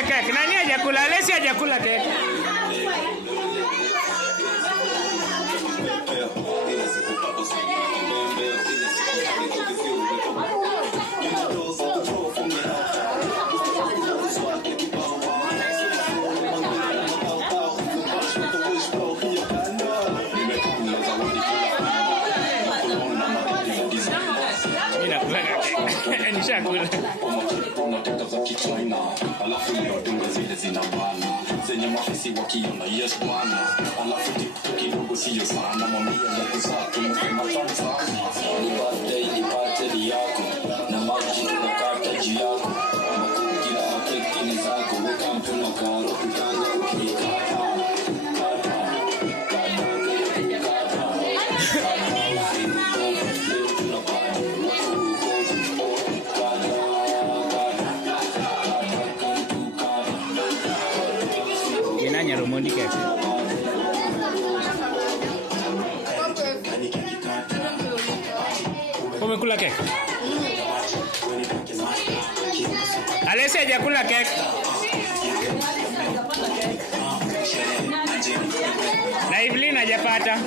kule keki. Nani hajakula? Alesi hajakula keki. Nishakula. Alafu ndio dunga zile zinabana zenye mafisi wakiona yes bwana. Alafu TikTok kidogo sio sana mamia ya kuzaa tumefanya fun sana. Ni birthday yako na maji tunakata juu yako makukila makeki ni zako weka mtu na karo kutanga ukikata. Nanya Romondi keki. Umekula keki? Alesi hajakula keki. Na Evelyn hajapata.